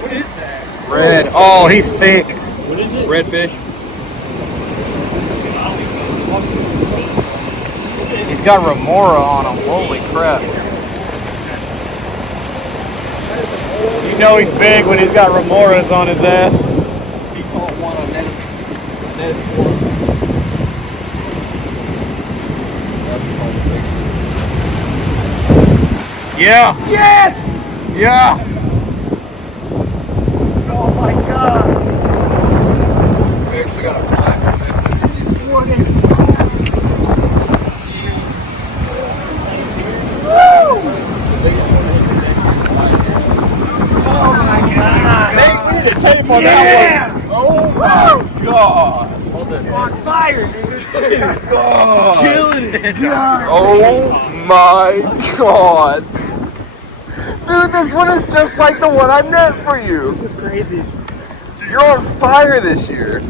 What is that? Red. Oh, he's thick. What is it? Redfish. He's got remora on him. Holy crap. You know he's big when he's got remoras on his ass. He caught one on net 4. Yeah. Yes! Yeah. Oh my god! We actually got a black. What is Oh my god! Hey, we need to tape on that one. Oh my god! Hold this. On fire, dude! God. Killing it! God. Oh my god! Dude, this one is just like the one I net for you. This is crazy. You're on fire this year.